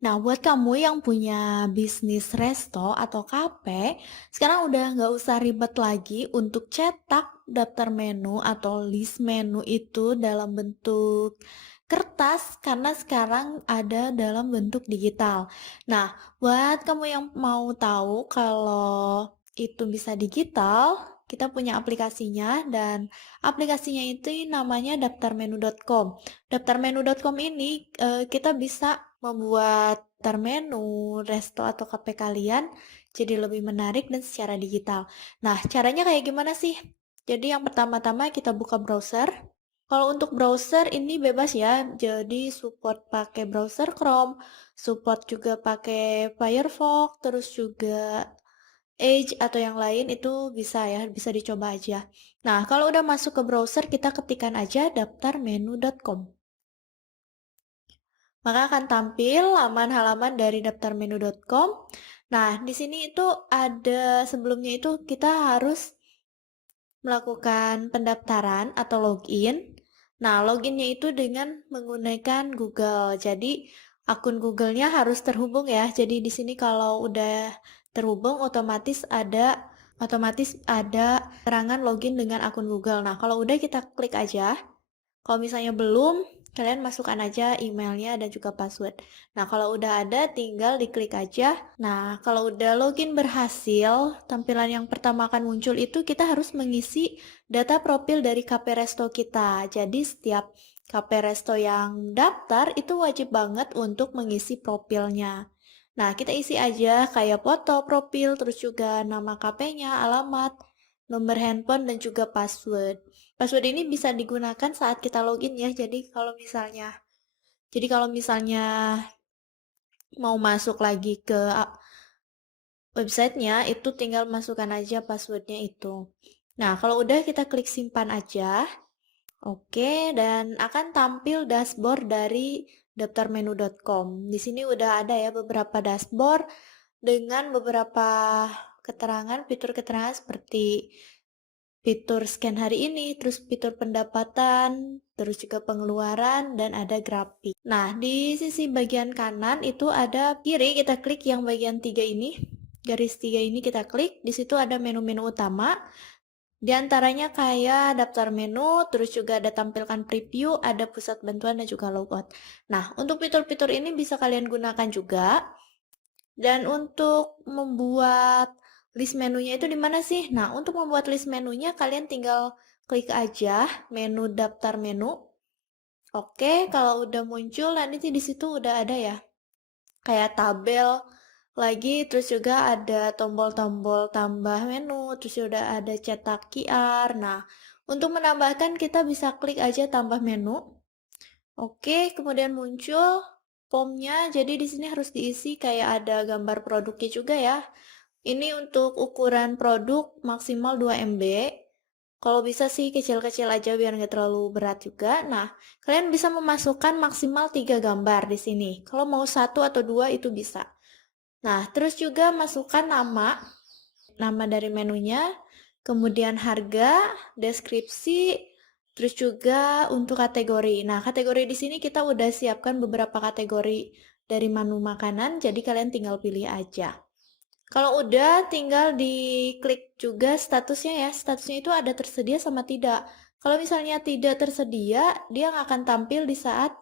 Nah, buat kamu yang punya bisnis resto atau kafe, sekarang udah nggak usah ribet lagi untuk cetak daftar menu atau list menu itu dalam bentuk kertas, karena sekarang ada dalam bentuk digital. Nah, buat kamu yang mau tahu kalau itu bisa digital, kita punya aplikasinya dan aplikasinya itu namanya daftarmenu.com. Daftarmenu.com ini kita bisa membuat daftar menu, resto atau kafe kalian jadi lebih menarik dan secara digital. Nah, caranya kayak gimana sih? Jadi yang pertama-tama kita buka browser. Kalau untuk browser ini bebas ya, jadi support pakai browser Chrome, support juga pakai Firefox, terus juga Edge atau yang lain itu bisa ya, bisa dicoba aja. Nah, kalau udah masuk ke browser, kita ketikkan aja daftarmenu.com. Maka akan tampil laman halaman dari daftarmenu.com. Nah, di sini itu ada sebelumnya itu kita harus melakukan pendaftaran atau login. Nah, loginnya itu dengan menggunakan Google. Jadi, akun Google-nya harus terhubung ya. Jadi, di sini kalau udah terhubung otomatis ada terangan login dengan akun Google. Nah, kalau udah kita klik aja. Kalau misalnya belum, kalian masukkan aja emailnya dan juga password. Nah, kalau udah ada, tinggal diklik aja. Nah, kalau udah login berhasil, tampilan yang pertama akan muncul itu kita harus mengisi data profil dari KP Resto kita. Jadi, setiap KP Resto yang daftar itu wajib banget untuk mengisi profilnya. Nah, kita isi aja kayak foto profil, terus juga nama KP-nya, alamat, nomor handphone, dan juga password. Password ini bisa digunakan saat kita login ya. Jadi kalau misalnya mau masuk lagi ke websitenya, itu tinggal masukkan aja passwordnya itu. Nah, kalau udah kita klik simpan aja. Oke, dan akan tampil dashboard dari daftarmenu.com. Di sini udah ada ya beberapa dashboard dengan beberapa keterangan, fitur keterangan seperti fitur scan hari ini, terus fitur pendapatan, terus juga pengeluaran, dan ada grafik. Nah, di sisi bagian kanan itu ada kiri, kita klik yang bagian tiga ini, garis tiga ini kita klik, di situ ada menu-menu utama, di antaranya kayak daftar menu, terus juga ada tampilkan preview, ada pusat bantuan, dan juga logout. Nah, untuk fitur-fitur ini bisa kalian gunakan juga. Dan untuk membuat list menunya itu di mana sih? Nah, untuk membuat list menunya kalian tinggal klik aja menu daftar menu. Oke, kalau udah muncul nanti di situ udah ada ya. Kayak tabel lagi, terus juga ada tombol-tombol tambah menu, terus udah ada cetak QR. Nah, untuk menambahkan kita bisa klik aja tambah menu. Oke, kemudian muncul formnya. Jadi di sini harus diisi kayak ada gambar produknya juga ya. Ini untuk ukuran produk maksimal 2 MB. Kalau bisa sih kecil-kecil aja biar nggak terlalu berat juga. Nah, kalian bisa memasukkan maksimal 3 gambar di sini. Kalau mau satu atau dua itu bisa. Nah, terus juga masukkan nama dari menunya, kemudian harga, deskripsi, terus juga untuk kategori. Nah, kategori di sini kita udah siapkan beberapa kategori dari menu makanan, jadi kalian tinggal pilih aja. Kalau udah, tinggal diklik juga statusnya ya. Statusnya itu ada tersedia sama tidak. Kalau misalnya tidak tersedia, dia nggak akan tampil di saat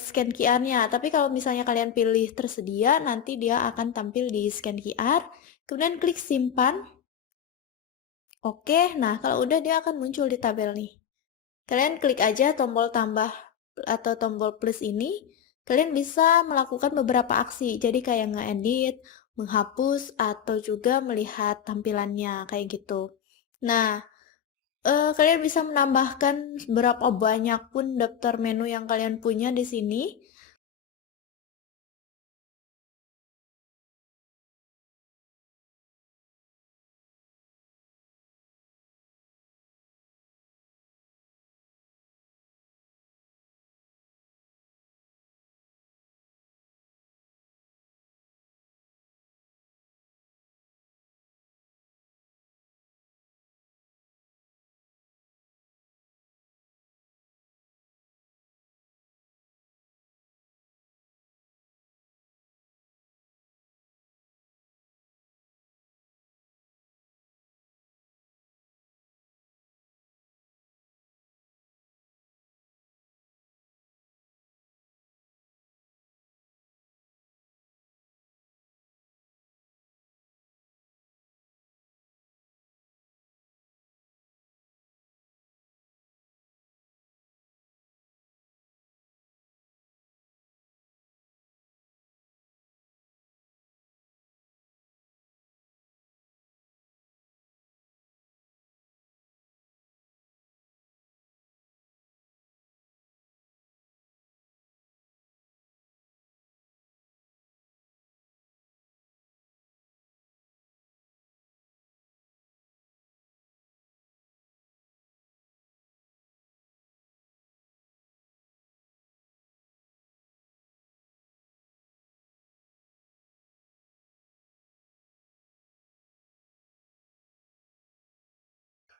scan QR-nya. Tapi kalau misalnya kalian pilih tersedia, nanti dia akan tampil di scan QR. Kemudian klik simpan. Oke, nah kalau udah dia akan muncul di tabel nih. Kalian klik aja tombol tambah atau tombol plus ini. Kalian bisa melakukan beberapa aksi. Jadi kayak ngeedit, menghapus, atau juga melihat tampilannya kayak gitu. Nah, kalian bisa menambahkan berapa banyak pun daftar menu yang kalian punya di sini.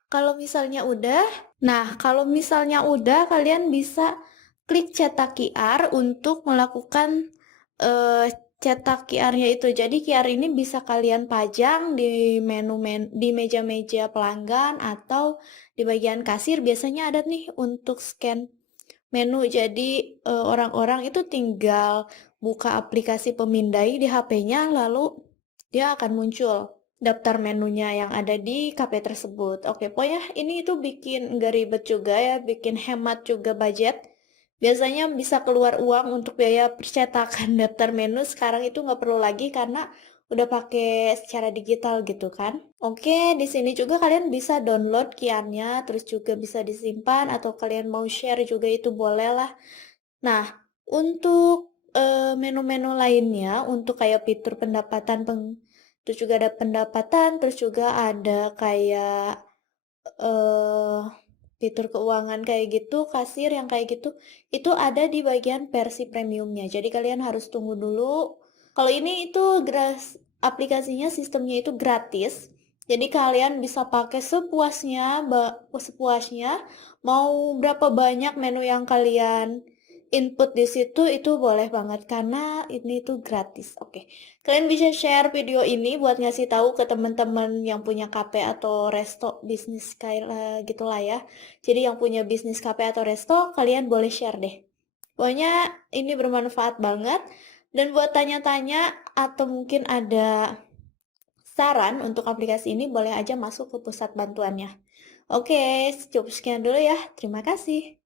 Kalau misalnya udah, kalian bisa klik cetak QR untuk melakukan cetak QR-nya itu. Jadi QR ini bisa kalian pajang di di meja-meja pelanggan atau di bagian kasir. Biasanya ada nih untuk scan menu. Jadi orang-orang itu tinggal buka aplikasi Pemindai di HP-nya, lalu dia akan muncul daftar menunya yang ada di KP tersebut. Oke, pokoknya ini itu bikin nggak ribet juga ya, bikin hemat juga budget. Biasanya bisa keluar uang untuk biaya percetakan daftar menu, sekarang itu nggak perlu lagi karena udah pakai secara digital gitu kan. Oke, di sini juga kalian bisa download QR-nya, terus juga bisa disimpan atau kalian mau share juga itu boleh lah. Nah, untuk menu-menu lainnya, untuk kayak fitur pendapatan, terus juga ada pendapatan, terus juga ada kayak eh fitur keuangan kayak gitu, kasir yang kayak gitu, itu ada di bagian versi premiumnya. Jadi kalian harus tunggu dulu. Kalau ini itu aplikasinya sistemnya itu gratis. Jadi kalian bisa pakai sepuasnya, mau berapa banyak menu yang kalian input di situ itu boleh banget karena ini tuh gratis. Oke. Kalian bisa share video ini buat ngasih tahu ke teman-teman yang punya KP atau resto bisnis kayak gitulah ya. Jadi yang punya bisnis KP atau resto, kalian boleh share deh. Pokoknya ini bermanfaat banget. Dan buat tanya-tanya atau mungkin ada saran untuk aplikasi ini, boleh aja masuk ke pusat bantuannya. Oke, cukup sekian dulu ya. Terima kasih.